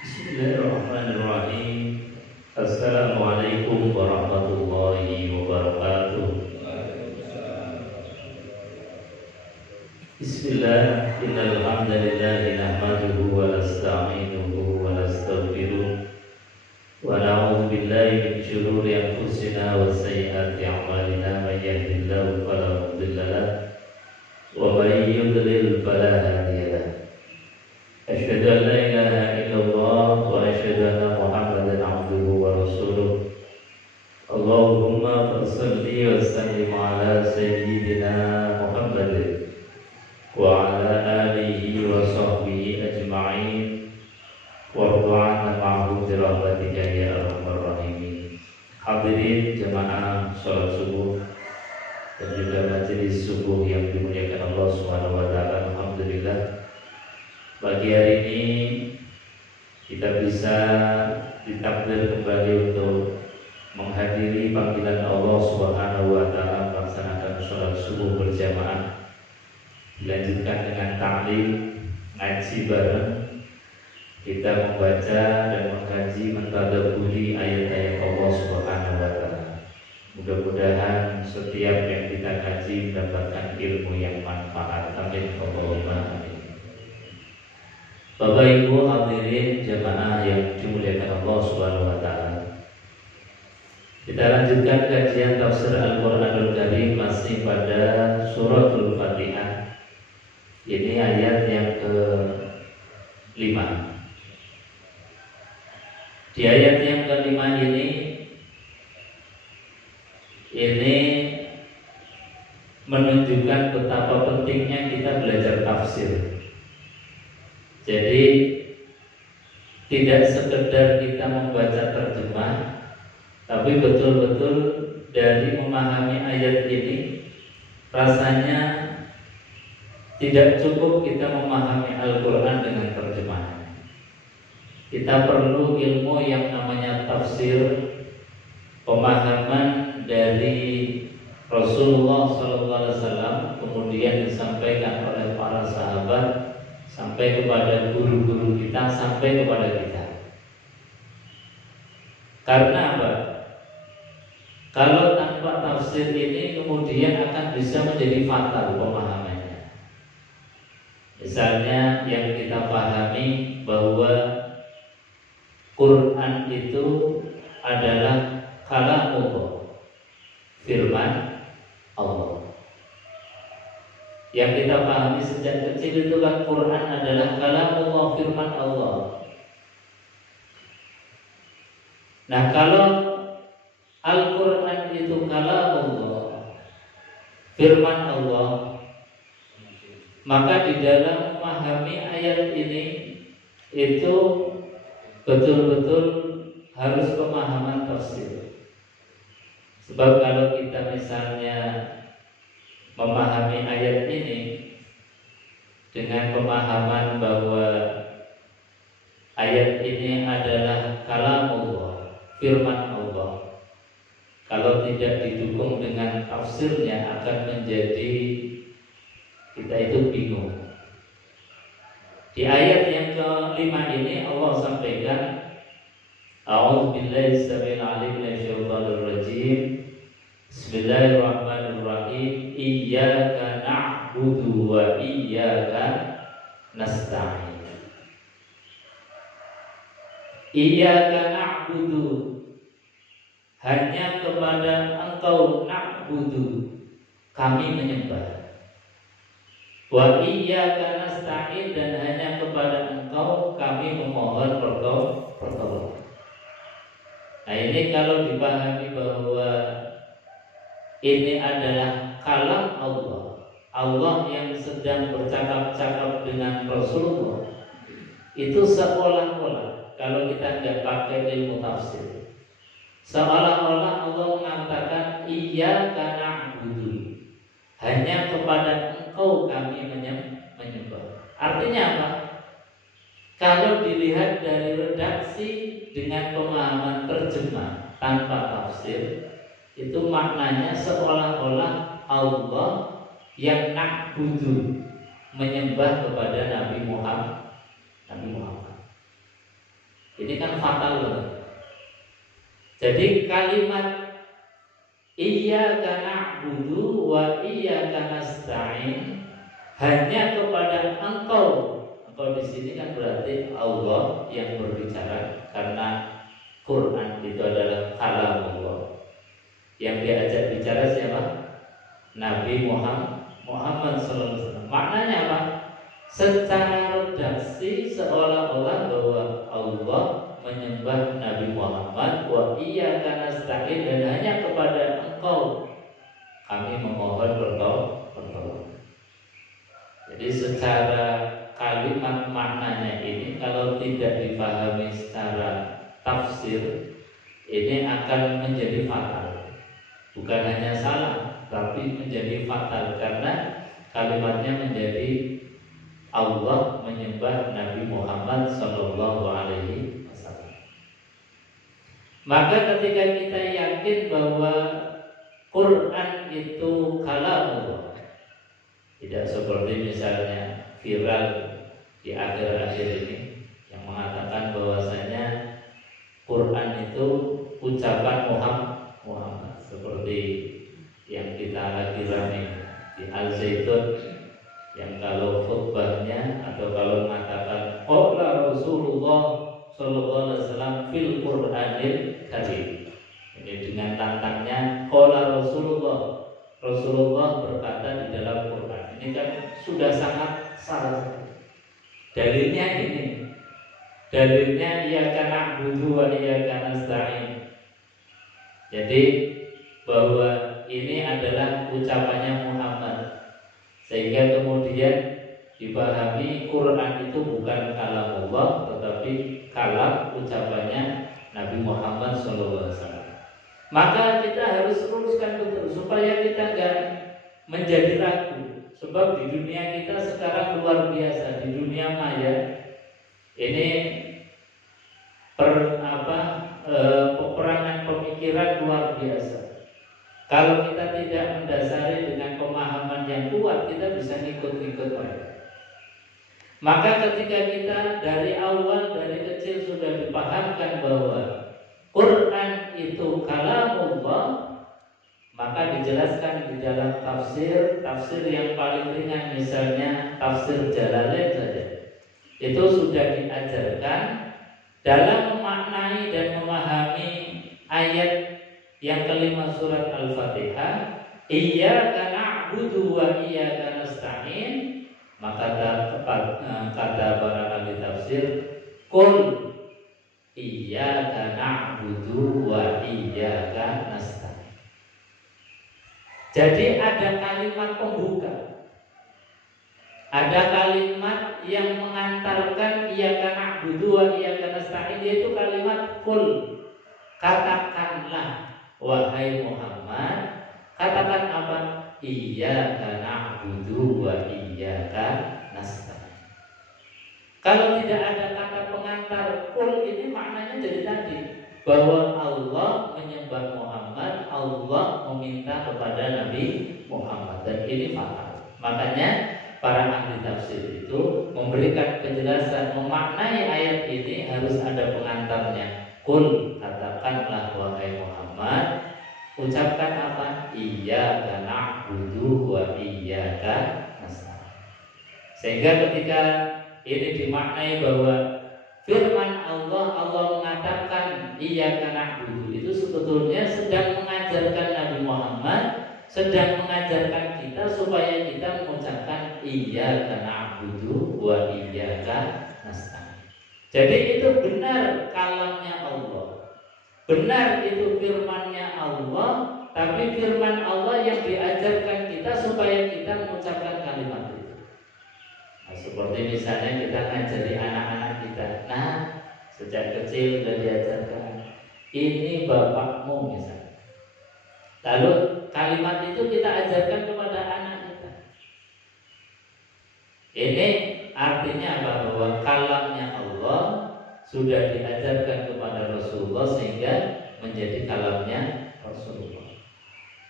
Bismillahirrahmanirrahim. Assalamualaikum warahmatullahi wabarakatuh. Bismillah, innal hamdalillah nahmaduhu wa nasta'inuhu wa nastaghfiruh wa na'udzu billahi min shururi anfusina wa sayyiati a'malina, may yahdihillahu fala mudilla lahu wa may yudlil fala hadiya lahu. Asyhadu an la ilaha illallah wa asyhadu anna Muhammadan abduhu wa rasuluh. Allahumma shalli wa sallim ala sayyidina Muhammadin wa ala alihi wa sahbihi ajma'in warḍa'na ma'hum bi rahmatika ya arhamar rahimin. Hadirin jemaah salat subuh dan juga majelis subuh yang dimuliakan Allah Subhanahu wa taala. Alhamdulillah, pagi hari ini kita bisa ditakdir kembali untuk menghadiri panggilan Allah Subhanahu wa taala melaksanakan sholat subuh berjamaah, dilanjutkan dengan ta'lim, ngaji bareng, kita membaca dan mengkaji mentadabburi ayat-ayat Allah Subhanahu wa taala. Mudah-mudahan setiap yang kita kaji mendapatkan ilmu yang manfaat. Amin. Allahumma amin. Bapak Ibu hadirin jemaah yang dimuliakan Allah Subhanahu wa taala. Kita lanjutkan kajian tafsir Al-Qur'anul Karim masih pada suratul Fatihah. Ini ayat yang ke-5. Di ayat yang ke-5 ini menunjukkan betapa pentingnya kita belajar tafsir. Jadi tidak sekedar kita membaca terjemah, tapi betul-betul dari memahami ayat ini rasanya tidak cukup kita memahami Al-Quran dengan terjemahan. Kita perlu ilmu yang namanya tafsir, pemahaman dari Rasulullah SAW, kemudian disampaikan oleh para sahabat sampai kepada guru-guru kita, sampai kepada kita. Karena apa? Kalau tanpa tafsir ini kemudian akan bisa menjadi fatal pemahamannya. Misalnya yang kita pahami bahwa Quran itu adalah kalamullah, firman Allah. Yang kita pahami sejak kecil itu kan Quran adalah kalamullah, firman Allah. Nah, kalau Al-Quran itu kalamullah, firman Allah, maka di dalam memahami ayat ini itu betul-betul harus pemahaman tafsir. Sebab kalau kita misalnya memahami ayat ini dengan pemahaman bahwa ayat ini adalah kalamullah, firman Allah, kalau tidak didukung dengan tafsirnya akan menjadi kita itu bingung. Di ayat yang ke-5 ini Allah sampaikan, A'udzubillahi samil alim minasyaitonir rajim. Bismillahirrahmanirrahim. Iyyaka na'budu wa iyyaka nasta'in. Iyyaka na'budu, hanya kepada Engkau na'budu, kami menyembah. Wa iyyaka nasta'in, dan hanya kepada Engkau kami memohon pertolongan. Nah, ini kalau dipahami bahwa ini adalah kalam Allah, Allah yang sedang bercakap-cakap dengan Rasulullah, itu seolah-olah kalau kita tidak pakai ilmu tafsir, seolah-olah Allah mengatakan iyyaka na'budu, hanya kepada Engkau kami menyembah. Artinya apa? Kalau dilihat dari redaksi dengan pemahaman terjemah tanpa tafsir, itu maknanya seolah-olah Allah yang na'budu, menyembah kepada Nabi Muhammad. Ini kan fatal banget. Jadi kalimat iyyaka na'budu wa iyyaka nasta'in hanya kepada Engkau. Engkau di sini kan berarti Allah yang berbicara, karena Quran itu adalah kalam Allah. Yang diajak bicara siapa? Nabi Muhammad SAW. Maknanya apa? Secara redaksi seolah-olah bahwa Allah menyembah Nabi Muhammad, wa iyyaka nasta'in, dan hanya kepada Engkau kami memohon pertolongan. Jadi secara kalimat maknanya ini kalau tidak dipahami secara tafsir, ini akan menjadi fatal. Bukan hanya salah, tapi menjadi fatal karena kalimatnya menjadi Allah menyembah Nabi Muhammad Sallallahu Alaihi Wasallam. Maka ketika kita yakin bahwa Quran itu kalamullah, tidak seperti misalnya viral di akhir-akhir ini yang mengatakan bahwasanya Quran itu ucapan Muhammad, seperti yang kita lagi rame di Al-Zaitun, yang kalau khutbahnya atau kalau mengatakan qala Rasulullah sallallahu alaihi wasallam fil Qur'anil Karim. Ini dengan tantangnya qala Rasulullah berkata di dalam Quran. Ini kan sudah sangat salah. Dalilnya ini. Dalilnya iyyaka na'budu wa iyyaka nasta'in. Jadi bahwa ini adalah ucapannya Muhammad, sehingga kemudian dipahami Quran itu bukan kalam Allah, tetapi kalam ucapannya Nabi Muhammad SAW. Maka kita harus luruskan betul supaya kita enggak menjadi ragu. Sebab di dunia kita sekarang luar biasa, di dunia maya ini peperangan pemikiran luar biasa. Kalau kita tidak mendasari dengan pemahaman yang kuat, kita bisa ngikut-ngikut mereka. Maka ketika kita dari awal, dari kecil sudah dipahamkan bahwa Quran itu kalamullah, maka dijelaskan di dalam tafsir yang paling ringan, misalnya tafsir Jalalain saja. Itu sudah diajarkan dalam memaknai dan memahami ayat yang kelima surat Al-Fatihah, iyyaka na'budu wa iyyaka nasta'in. Maka kata para ahli tafsir, qul iyyaka na'budu wa iyyaka nasta'in. Jadi ada kalimat pembuka, ada kalimat yang mengantarkan iyyaka na'budu wa iyyaka nasta'in, yaitu kalimat qul. Katakanlah wahai Muhammad, katakan apa? Iyyaka na'budu wa iyyaka nasta'in. Kalau tidak ada kata pengantar qul, ini maknanya jadi tadi bahwa Allah menyembah Muhammad, Allah meminta kepada Nabi Muhammad, dan ini fatal. Makanya para ahli tafsir itu memberikan penjelasan memaknai ayat ini harus ada pengantarnya. Qul, katakanlah wahai Muhammad, ucapkan apa? Iyyaka na'budu wa iyyaka nasta'in. Sehingga ketika ini dimaknai bahwa firman Allah mengatakan iyyaka na'budu, itu sebetulnya sedang mengajarkan Nabi Muhammad, sedang mengajarkan kita supaya kita mengucapkan iyyaka na'budu wa iyyaka nasta'in. Jadi itu benar kalamnya Allah, benar itu firmannya Allah, tapi firman Allah yang diajarkan kita supaya kita mengucapkan kalimat itu. Nah, seperti misalnya kita ngajari anak-anak kita, nah sejak kecil sudah diajarkan ini bapakmu misalnya. Lalu kalimat itu kita ajarkan kepada anak kita. Ini artinya apa? Bahwa kalamnya Allah sudah diajarkan kepada Rasulullah sehingga menjadi kalamnya Rasulullah.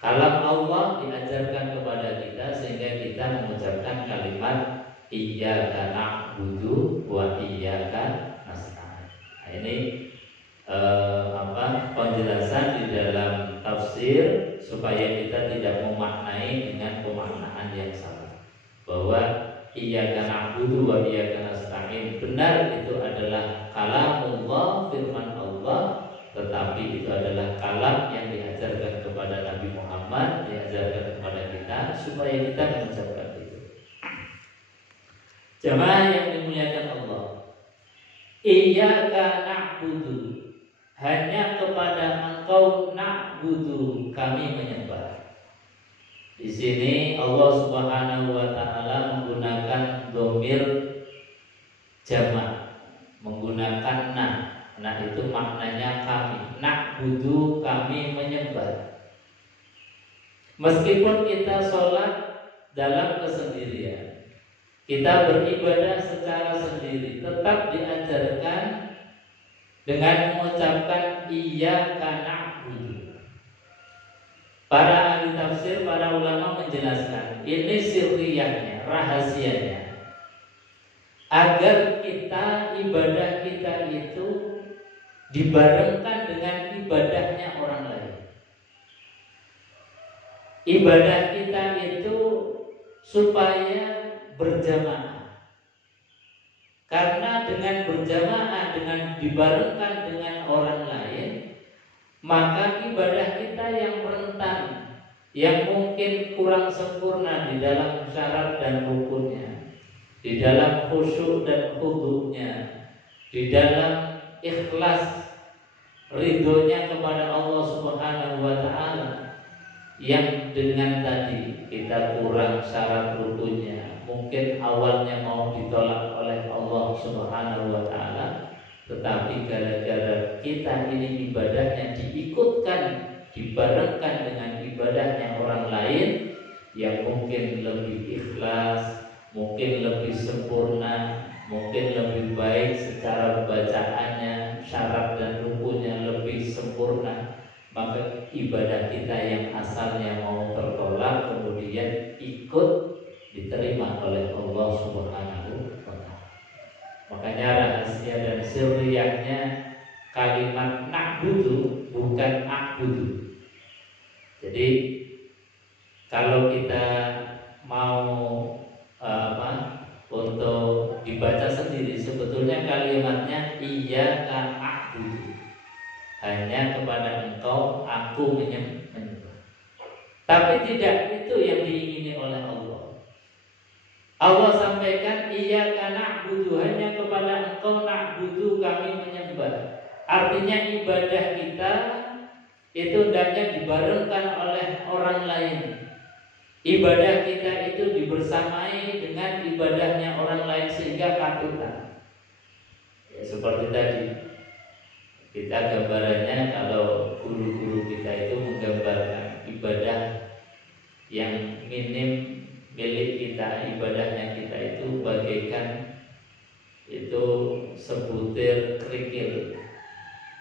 Kalam Allah diajarkan kepada kita sehingga kita mengucapkan kalimat iyyaka na'budu wa iyyaka nasta'in. Nah, ini kita tidak memaknai dengan pemaknaan yang salah. Bahwa iyyaka na'budu wa iyyaka nasta'in, benar itu adalah kalamullah, firman Allah, tetapi itu adalah kalam yang diajarkan kepada Nabi Muhammad, diajarkan kepada kita supaya kita mengucapkan itu. Jamaah yang dimuliakan Allah, iyyaka na'budu, hanya kepada Engkau na'budu kami menyembah. Di sini Allah Subhanahu wa taala menggunakan dhamir jamak, menggunakan na. Nah, itu maknanya kami. Na'budu, kami menyembah. Meskipun kita sholat dalam kesendirian, kita beribadah secara sendiri, tetap diajarkan dengan mengucapkan iyyaka na'budu. Para ahli tafsir, para ulama menjelaskan ini sirriyahnya, rahasianya, agar kita, ibadah kita itu dibarengkan dengan ibadahnya orang lain. Ibadah kita itu supaya berjamaah. Karena dengan berjamaah, dengan dibarengkan dengan orang lain, maka ibadah kita yang rentan, yang mungkin kurang sempurna di dalam syarat dan rukunnya, di dalam khusyuk dan khudu'nya, di dalam ikhlas ridhonya kepada Allah Subhanahu wa taala, yang dengan tadi kita kurang syarat rukunnya, mungkin awalnya mau ditolak oleh Allah Subhanahu wa taala, tetapi gara-gara kita ini ibadahnya diikutkan, dibarengkan dengan ibadahnya orang lain yang mungkin lebih ikhlas, mungkin lebih sempurna, mungkin lebih baik secara bacaannya, syarat dan rukunnya lebih sempurna, maka ibadah kita yang asalnya mau tertolak kemudian ikut diterima oleh Allah Subhanahu wa taala. Makanya rahasia dan sirriyahnya kalimat na'budu bukan a'budu. Jadi kalau kita mau untuk dibaca sendiri, sebetulnya kalimatnya iyyaka a'budu, hanya kepada Engkau aku menyembah. Tapi tidak itu yang diingini oleh Allah. Allah sampaikan iyyaka na'budu, hanya kepada Engkau na'budu kami menyembah. Artinya ibadah kita itu hendaknya dibarengkan oleh orang lain. Ibadah kita itu dibersamai dengan ibadahnya orang lain sehingga katutan. Ya, seperti tadi kita gambarannya, kalau guru-guru kita itu menggambarkan ibadah yang minim milik kita, ibadahnya kita itu bagaikan itu sebutir kerikil.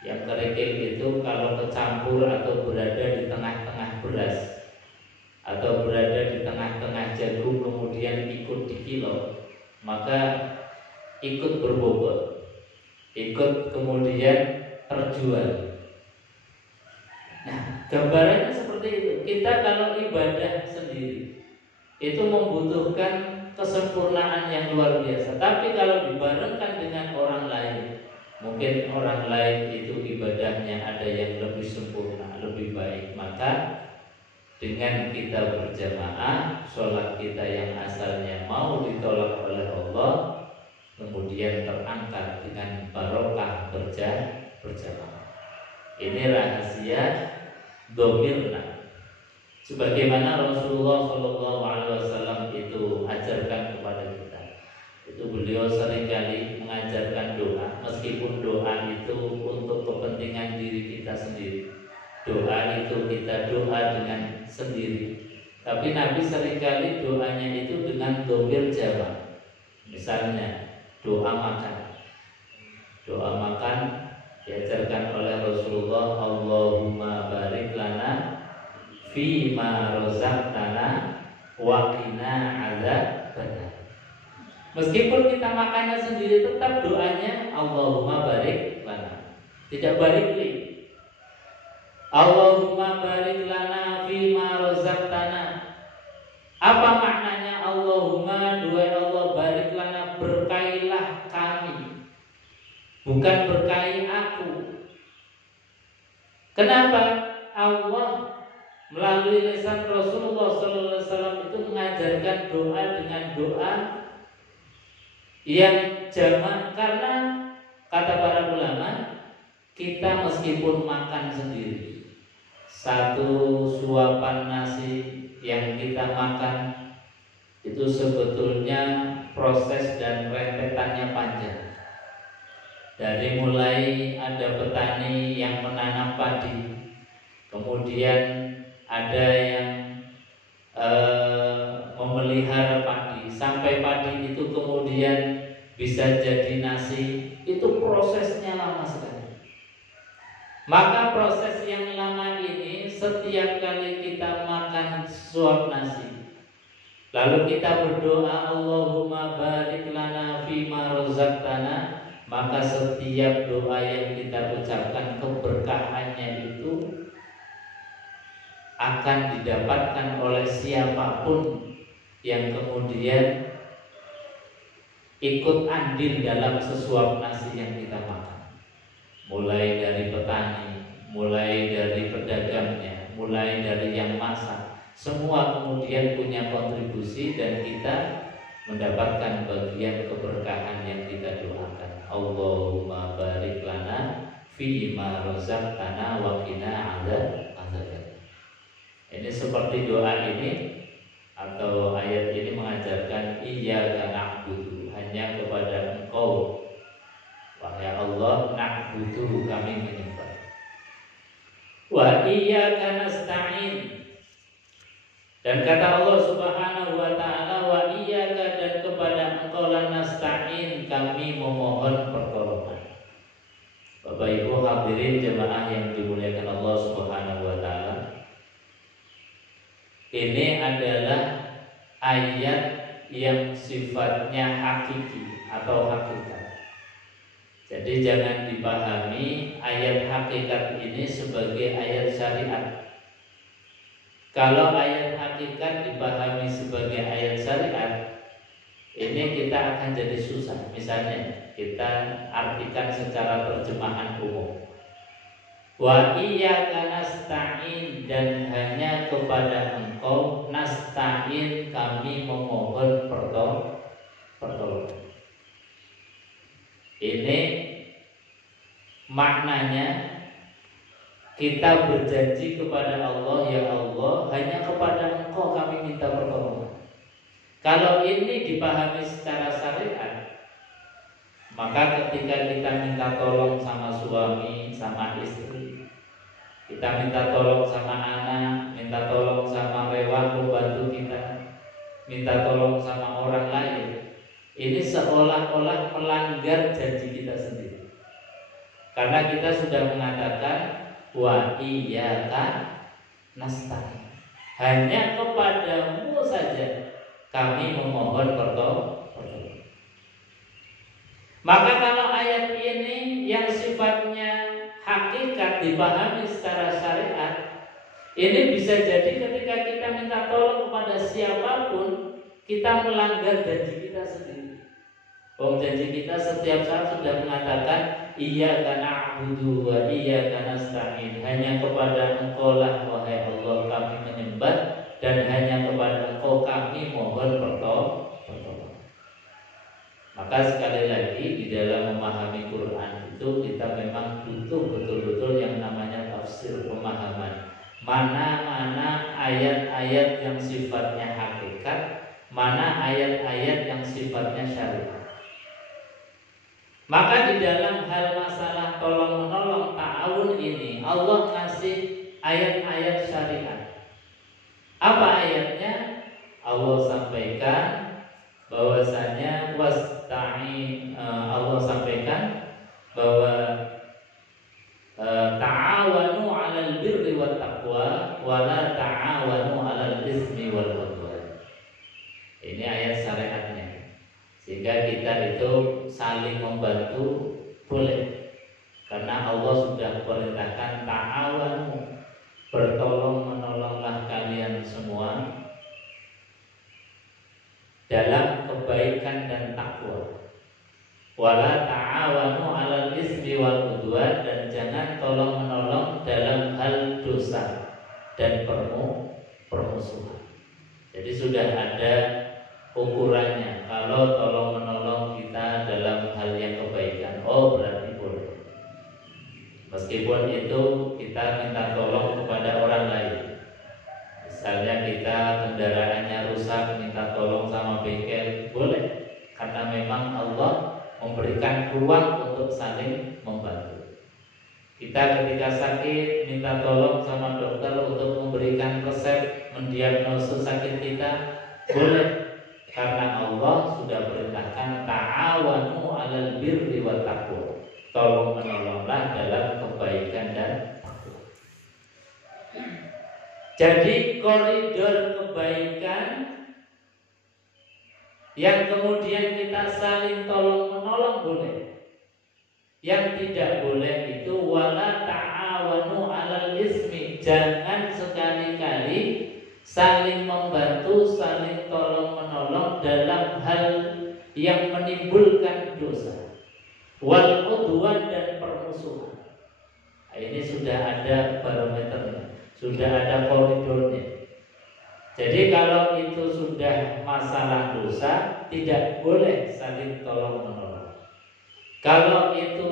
Yang kerikil itu kalau kecampur atau berada di tengah-tengah beras atau berada di tengah-tengah jagung kemudian ikut dikilo, maka ikut berbobot, ikut kemudian terjual. Nah, gambarannya seperti itu. Kita kalau ibadah sendiri itu membutuhkan kesempurnaan yang luar biasa. Tapi kalau dibarengkan dengan orang lain, mungkin orang lain itu ibadahnya ada yang lebih sempurna, lebih baik, maka dengan kita berjamaah, sholat kita yang asalnya mau ditolak oleh Allah kemudian terangkat dengan barokah berjamaah. Ini rahasia dhamirna. Sebagaimana Rasulullah SAW itu ajarkan kepada kita. Itu beliau seringkali mengajarkan doa, meskipun doa itu untuk kepentingan diri kita sendiri. Doa itu kita doa dengan sendiri. Tapi Nabi seringkali doanya itu dengan dhamir jamak. Misalnya doa makan. Doa makan diajarkan oleh Rasulullah, Allahumma barik lana fi ma razaqtana wa qina adzabannar. Meskipun kita makannya sendiri, tetap doanya Allahumma barik lana, tidak barik li. Allahumma barik lana fi ma bukan berkahi aku. Kenapa? Allah melalui lisan Rasulullah SAW itu mengajarkan doa dengan doa yang jamak, karena kata para ulama, kita meskipun makan sendiri, satu suapan nasi yang kita makan itu sebetulnya proses dan rentetannya panjang. Dari mulai ada petani yang menanam padi, kemudian ada yang memelihara padi, sampai padi itu kemudian bisa jadi nasi, itu prosesnya lama sekali. Maka proses yang lama ini, setiap kali kita makan suap nasi, lalu kita berdoa, Allahumma barik lana fima razaqtana, maka setiap doa yang kita ucapkan keberkahannya itu akan didapatkan oleh siapapun yang kemudian ikut andil dalam sesuap nasi yang kita makan. Mulai dari petani, mulai dari pedagangnya, mulai dari yang masak, semua kemudian punya kontribusi dan kita mendapatkan bagian keberkahan yang kita doakan. Allahumma barik lana fi ma razaqtana wa qina adzabannar. Ini seperti doa ini atau ayat ini mengajarkan iyyaka na'budu, hanya kepada Engkau wahai Allah na'budu, kami menyembah. Wa iyyaka nasta'in, dan kata Allah Subhanahu wa taala, wa iyyaka, dan kepada Engkau la nasta'in, kami memohon pertolongan. Bapak Ibu hadirin jemaah yang dimuliakan Allah Subhanahu wa taala, ini adalah ayat yang sifatnya hakiki atau hakikat. Jadi jangan dipahami ayat hakikat ini sebagai ayat syariat. Kalau ayat hakikat dipahami sebagai ayat syariat, ini kita akan jadi susah. Misalnya kita artikan secara terjemahan umum, wa iyyaka nasta'in, dan hanya kepada Engkau nasta'in, kami memohon pertolongan. Ini maknanya kita berjanji kepada Allah, ya Allah, hanya kepada Engkau kami minta pertolongan. Kalau ini dipahami secara syariat, maka ketika kita minta tolong sama suami, sama istri, kita minta tolong sama anak, minta tolong sama lewat pembantu kita, minta tolong sama orang lain, ini seolah-olah melanggar janji kita sendiri. Karena kita sudah mengatakan wa iyyaka nasta'in, hanya kepadamu saja kami memohon pertolongan. Maka kalau ayat ini yang sifatnya hakikat dipahami secara syariat, ini bisa jadi ketika kita minta tolong kepada siapapun, kita melanggar janji kita sendiri. Janji kita setiap saat sudah mengatakan iyyaka na'budu wa iyyaka nasta'in, hanya kepada Engkau lah wahai Allah kami menyembah, dan hanya kepada Engkau kami mohon pertolongan. Maka sekali lagi di dalam memahami Quran itu kita memang butuh betul-betul yang namanya tafsir, pemahaman. Mana ayat-ayat yang sifatnya hakikat, mana ayat-ayat yang sifatnya syariat. Maka di dalam hal masalah tolong-menolong ta'awun ini, Allah ngasih ayat-ayat syariat. Apa ayatnya? Allah sampaikan bahwasanya Allah sampaikan bahwa ta'awanu 'alal birri wat taqwa wa la ta'awanu 'alal itsmi wal 'udwan. Ini ayat syariatnya. Sehingga kita itu saling membantu boleh, karena Allah sudah perintahkan ta'awanu, bertolong menolonglah kalian semua dalam kebaikan dan takwa. Wala ta'awanu 'alal ismi wal udwan, dan jangan tolong menolong dalam hal dosa dan permusuhan. Jadi sudah ada ukurannya. Kalau tolong menolong kita dalam hal yang kebaikan, oh berarti boleh. Meskipun itu kita minta tolong kepada orang lain. Misalnya kita kendaraannya rusak, minta tolong sama bengkel, boleh. Karena memang Allah memberikan ruang untuk saling membantu. Kita ketika sakit minta tolong sama dokter untuk memberikan resep, mendiagnosis sakit kita, boleh. Karena Allah sudah perintahkan ta'awanu 'alal birri wat taqwa. Tolong menolonglah dalam kebaikan dan takwa. Jadi koridor kebaikan yang kemudian kita saling tolong menolong boleh. Yang tidak boleh itu wala ta'awanu 'alal ismi. Jangan sekali-kali saling membantu, saling tolong menolong dalam hal yang menimbulkan dosa, wal udwan, dan permusuhan. Ini sudah ada barometernya, sudah ada koridornya. Jadi kalau itu sudah masalah dosa, tidak boleh saling tolong menolong. Kalau itu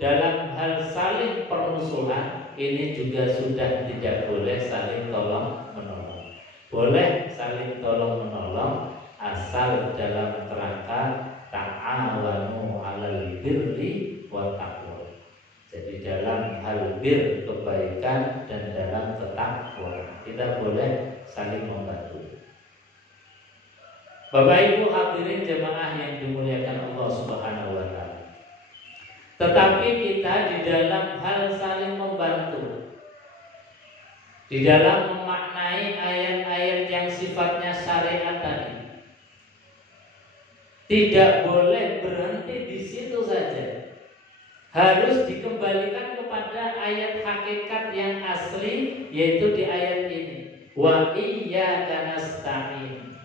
dalam hal saling permusuhan, ini juga sudah tidak boleh saling tolong menolong. Boleh saling tolong menolong asal dalam kerangka ta'awanu 'alal birri wat taqwa. Jadi dalam hal bir, kebaikan, dan dalam ketakwaan kita boleh saling membantu. Bapak Ibu hadirin jemaah yang dimuliakan Allah Subhanahu wa taala. Tetapi kita di dalam hal saling membantu, di dalam memaknai ayat-ayat yang sifatnya syariat tadi, tidak boleh berhenti di situ saja. Harus dikembalikan kepada ayat hakikat yang asli, yaitu di ayat ini. Wa iyyaka nasta'in.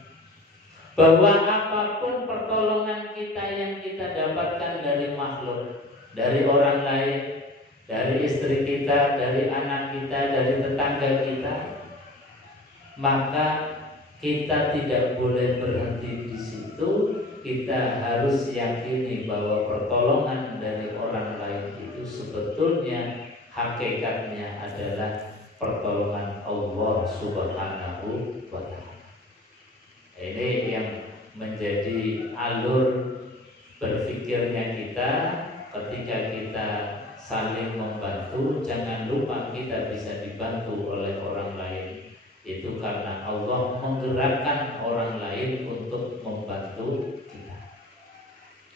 Bahwa apapun pertolongan kita yang kita dapatkan dari makhluk, dari orang lain, dari istri kita, dari anak kita, dari tetangga kita, maka kita tidak boleh berhenti di situ. Kita harus yakini bahwa pertolongan dari orang lain itu sebetulnya hakikatnya adalah pertolongan Allah Subhanahu wa taala. Ini yang menjadi alur berpikirnya kita ketika kita saling membantu. Jangan lupa kita bisa dibantu oleh orang lain. Itu karena Allah menggerakkan orang lain untuk membantu kita.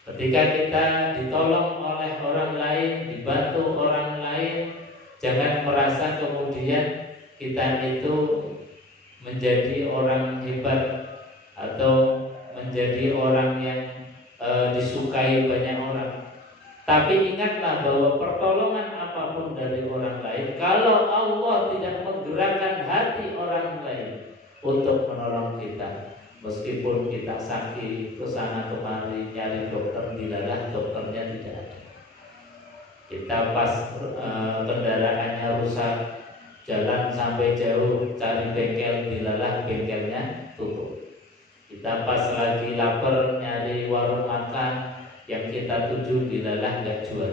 Ketika kita ditolong oleh orang lain, dibantu orang lain, jangan merasa kemudian kita itu menjadi orang hebat atau menjadi orang yang disukai banyak orang. Tapi ingatlah bahwa pertolongan apapun dari orang lain, kalau Allah tidak menggerakkan hati orang lain untuk menolong kita, meskipun kita sakit kesana kemari nyari dokter, dilalah dokternya tidak ada. Kita pas kendaraannya rusak, jalan sampai jauh cari bengkel, dilalah bengkelnya tutup. Kita pas lagi lapar nyari warung makan, yang kita tuju dilalah gak jual.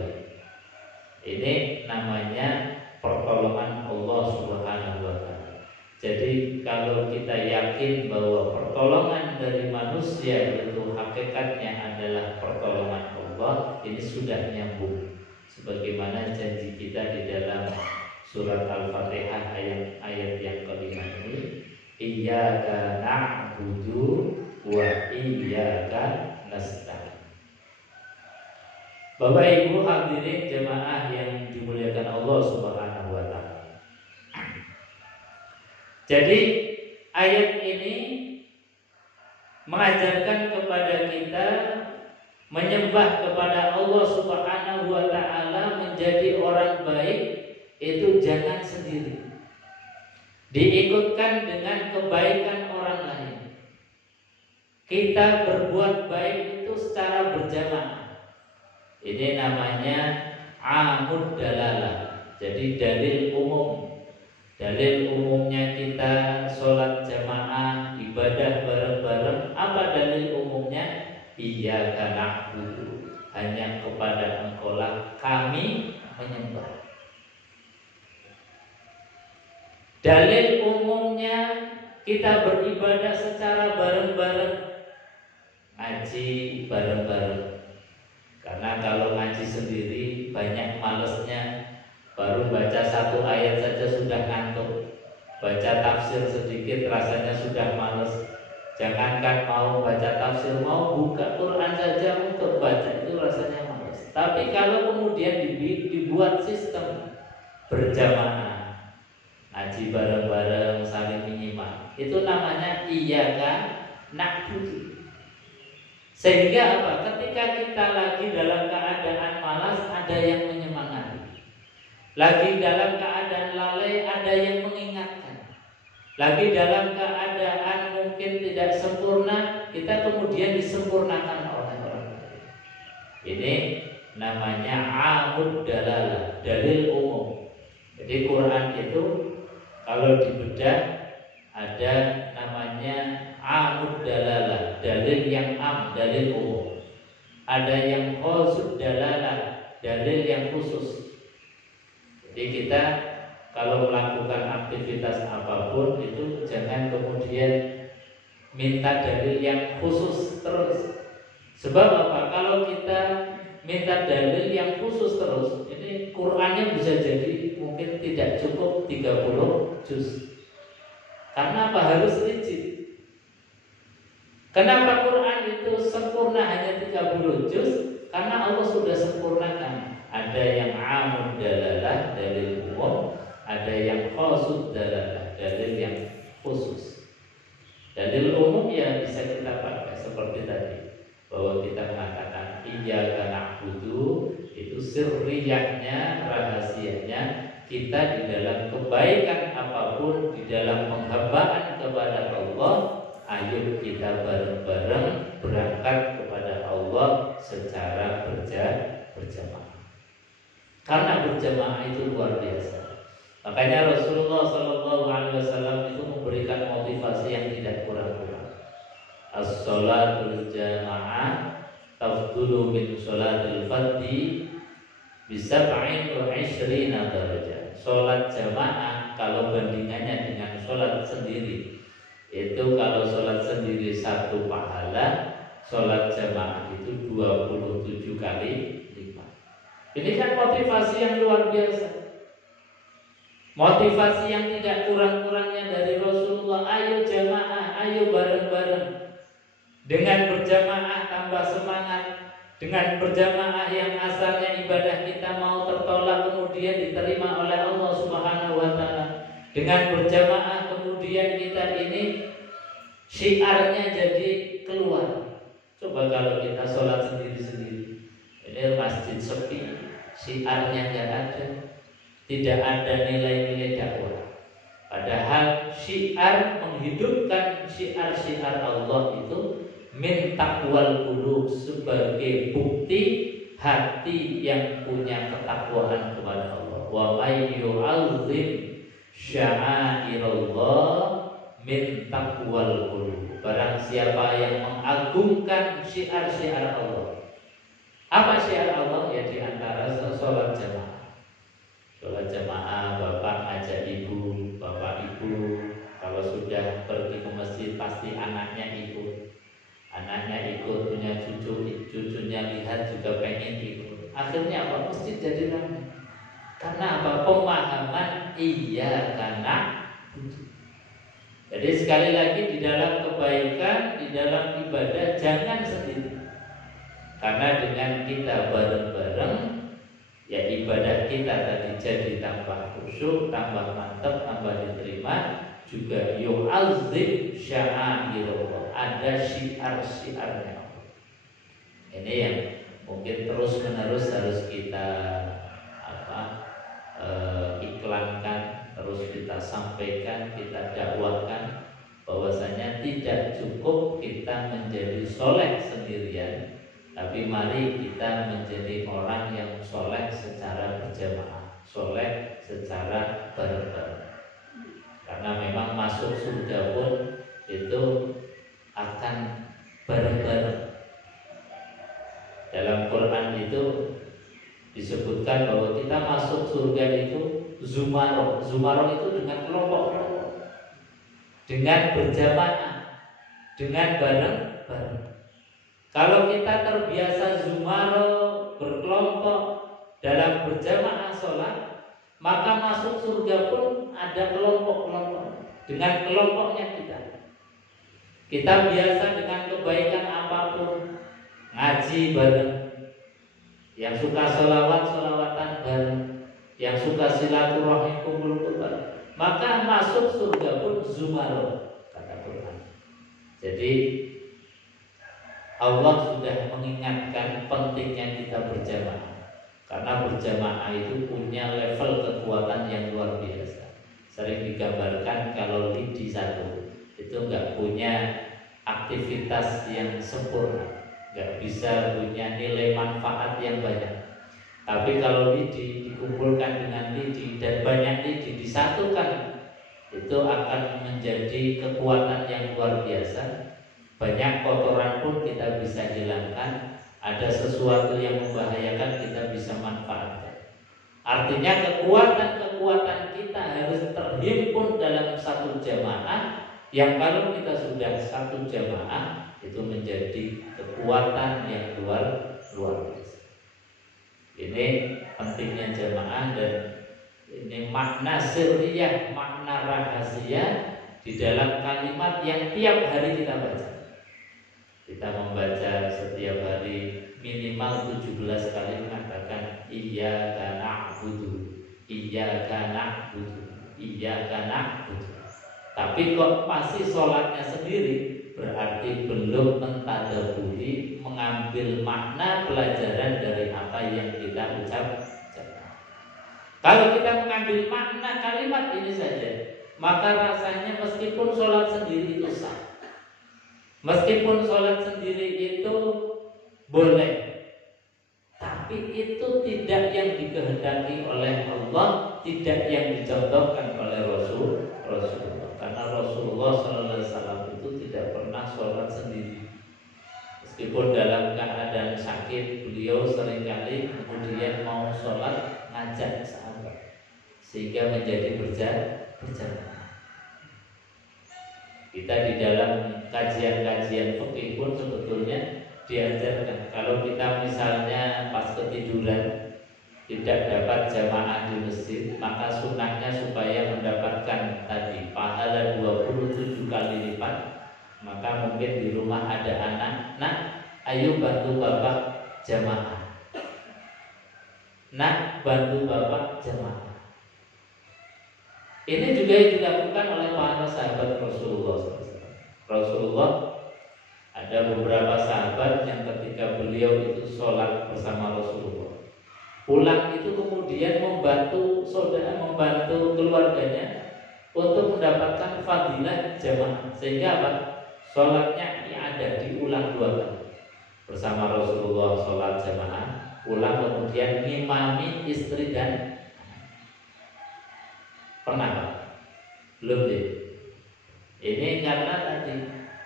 Ini namanya pertolongan Allah Subhanahu wa taala. Jadi kalau kita yakin bahwa pertolongan dari manusia itu hakikatnya adalah pertolongan Allah, ini sudah nyambung. Sebagaimana janji kita di dalam surat Al-Fatihah ayat yang kelima ini, iyyaka na'budu wa iyyaka nasta'in. Bapak Ibu hadirin jemaah yang dimuliakan Allah Subhanahu wa taala. Jadi ayat ini mengajarkan kepada kita menyembah kepada Allah Subhanahu wa taala, menjadi orang baik itu jangan sendiri. Diikutkan dengan kebaikan orang lain. Kita berbuat baik itu secara berjamaah. Ini namanya amud dalalah. Jadi dalil umum. Dalil umumnya kita sholat jamaah, ibadah bareng-bareng. Apa dalil umumnya? Iyyaka na'budu, hanya kepada Engkaulah kami menyembah. Dalil umumnya kita beribadah secara bareng-bareng, ngaji bareng-bareng. Karena kalau ngaji sendiri banyak malesnya, baru baca satu ayat saja sudah ngantuk, baca tafsir sedikit rasanya sudah males. Jangankan mau baca tafsir, mau buka Quran saja untuk baca itu rasanya males. Tapi kalau kemudian dibuat sistem berjamaah, ngaji bareng-bareng, saling menyimak, itu namanya iyyaka na'budu. Sehingga apa? Ketika kita lagi dalam keadaan malas, ada yang menyemangati. Lagi dalam keadaan lalai, ada yang mengingatkan. Lagi dalam keadaan mungkin tidak sempurna, kita kemudian disempurnakan oleh orang lain. Ini namanya amud dalalah, dalil umum. Jadi Quran itu kalau dibedah ada namanya amud dalalah, dalil yang am, dalil umum. Ada yang khosud dalalah, dalil yang khusus. Jadi kita kalau melakukan aktivitas apapun itu jangan kemudian minta dalil yang khusus terus. Sebab apa? Kalau kita minta dalil yang khusus terus, ini Qur'annya bisa jadi mungkin tidak cukup 30 juz. Karena apa? Harus rigid. Kenapa Quran itu sempurna hanya 30 juz? Karena Allah sudah sempurnakan. Ada yang amud dalalah, dalil umum, ada yang khosud dalalah, dalil yang khusus. Dalil umum ya bisa kita pakai seperti tadi, bahwa kita mengatakan iyyaka na'budu, itu sirriyahnya, rahasianya kita di dalam kebaikan apapun, di dalam penghambaan kepada Allah, ayo kita bareng-bareng berangkat kepada Allah secara berjamaah. Karena berjamaah itu luar biasa. Makanya Rasulullah SAW itu memberikan motivasi yang tidak kurang-kurang. As-sholatul jamaah tafdulu min sholatil fadhi bisab'in wa 'ishrina darajah. Sholat jamaah kalau bandingannya dengan sholat sendiri, itu kalau sholat sendiri 1 pahala, sholat jamaah itu 27 kali lipat. Ini kan motivasi yang luar biasa, motivasi yang tidak kurang-kurangnya dari Rasulullah. Ayo jamaah, ayo bareng-bareng. Dengan berjamaah tambah semangat. Dengan berjamaah yang asalnya ibadah kita mau tertolak kemudian diterima oleh Allah Subhanahu wa ta'ala. Dengan berjamaah kemudian kita ini syiarnya jadi keluar. Coba kalau kita sholat sendiri-sendiri, ini masjid sepi, syiarnya nggak ada, tidak ada nilai-nilai dakwah. Padahal syiar menghidupkan syiar-syiar Allah itu min taqwal qulub, sebagai bukti hati yang punya ketakwaan kepada Allah. Wa may yu'azzim sya'airallah min taqwal qulub. Barang siapa yang mengagungkan syiar-syiar Allah. Apa syiar Allah? Ya di antara sholat jamaah. Sholat jamaah, bapak ngajak ibu, bapak ibu kalau sudah pergi ke masjid pasti anaknya ikut. Anaknya ikut, punya cucu, cucunya lihat juga pengen ikut. Akhirnya apa? Masjid jadi ramai. Karena apa? Pemahaman iyyaka na'budu. Jadi sekali lagi di dalam kebaikan, di dalam ibadah jangan sendiri. Karena dengan kita bareng-bareng, ya ibadah kita tadi jadi tambah khusyuk, tambah mantap, tambah diterima. Juga yu'azzim sya'airallah, ada syiar-syiarnya. Ini yang mungkin terus-menerus harus kita iklankan, terus kita sampaikan, kita dakwahkan bahwasanya tidak cukup kita menjadi soleh sendirian, tapi mari kita menjadi orang yang soleh secara berjamaah, soleh secara bareng-bareng. Karena memang masuk surga pun itu akan bareng-bareng. Dalam Quran itu disebutkan bahwa kita masuk surga itu zumaro. Zumaro itu dengan kelompok-kelompok, dengan berjamaah, dengan bareng-bareng. Kalau kita terbiasa zumaro, berkelompok dalam berjamaah sholat, maka masuk surga pun ada kelompok-kelompok. Dengan kelompoknya kita biasa dengan kebaikan apapun, ngaji bareng, yang suka sholawatan bareng, yang suka silaturahmi kumpul bareng, maka masuk surga pun zumaro, kata Quran. Jadi Allah sudah mengingatkan pentingnya kita berjamaah, karena berjamaah itu punya level kekuatan yang luar biasa. Sering digambarkan kalau lidi satu itu nggak punya aktivitas yang sempurna, nggak bisa punya nilai manfaat yang banyak. Tapi kalau lidi dikumpulkan dengan lidi dan banyak lidi disatukan, itu akan menjadi kekuatan yang luar biasa. Banyak kotoran pun kita bisa hilangkan, ada sesuatu yang membahayakan kita bisa manfaatkan. Artinya kekuatan-kekuatan kita harus terhimpun dalam satu jamaah, yang kalau kita sudah satu jamaah itu menjadi kekuatan yang luar biasa. Ini pentingnya jamaah, dan ini makna sirriyah, makna rahasia di dalam kalimat yang tiap hari kita baca. Kita membaca setiap hari minimal 17 kali mengatakan iyyaka na'budu, iyyaka na'budu, iyyaka na'budu. Tapi kok masih sholatnya sendiri, berarti belum mentadaburi, mengambil makna pelajaran dari apa yang kita ucapkan. Kalau kita mengambil makna kalimat ini saja, maka rasanya meskipun sholat sendiri itu sah, meskipun sholat sendiri itu boleh, tapi itu tidak yang dikehendaki oleh Allah, tidak yang dicontohkan oleh Rasulullah. Karena Rasulullah SAW itu tidak pernah sholat sendiri. Meskipun dalam keadaan sakit, beliau seringkali kemudian mau sholat ngajak sahabat, sehingga menjadi berjamaah. Kita di dalam kajian-kajian fikih pun sebetulnya diajarkan, kalau kita misalnya pas ketiduran tidak dapat jamaah di masjid, maka sunnahnya supaya mendapatkan tadi pahala 27 kali lipat, maka mungkin di rumah ada anak, nak ayo bantu bapak jamaah, nak bantu bapak jamaah. Ini juga yang dilakukan oleh para sahabat Rasulullah SAW. Rasulullah ada beberapa sahabat yang ketika beliau itu sholat bersama Rasulullah, pulang itu kemudian membantu saudara, membantu keluarganya untuk mendapatkan fadilah jamaah, sehingga apa? Sholatnya ada diulang 2 kali bersama Rasulullah, sholat jamaah, pulang kemudian ngimami istri dan pernah Pak? Belum deh. Ini karena tadi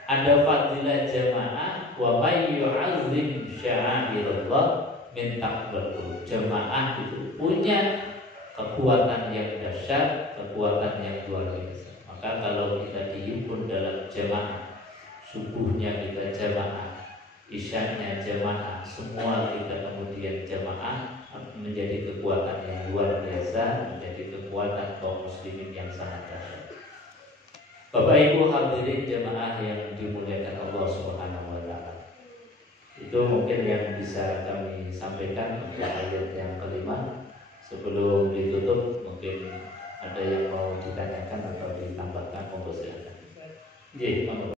ada fadilah jamaah, wa may yu'azzim sya'airallah min taqwahu. Jamaah itu punya kekuatan yang dahsyat, kekuatan yang luar biasa. Maka kalau kita dihimpun dalam jamaah, subuhnya kita jamaah, isyanya jamaah, semua kita kemudian jamaah, menjadi kekuatan yang luar biasa, menjadi kekuatan kaum muslimin yang sangat dahsyat. Bapak Ibu hadirin jamaah yang dimuliakan Allah Subhanahu wa taala. Itu mungkin yang bisa kami sampaikan untuk ayat yang kelima. Sebelum ditutup, mungkin ada yang mau ditanyakan atau ditambahkan, monggo silakan.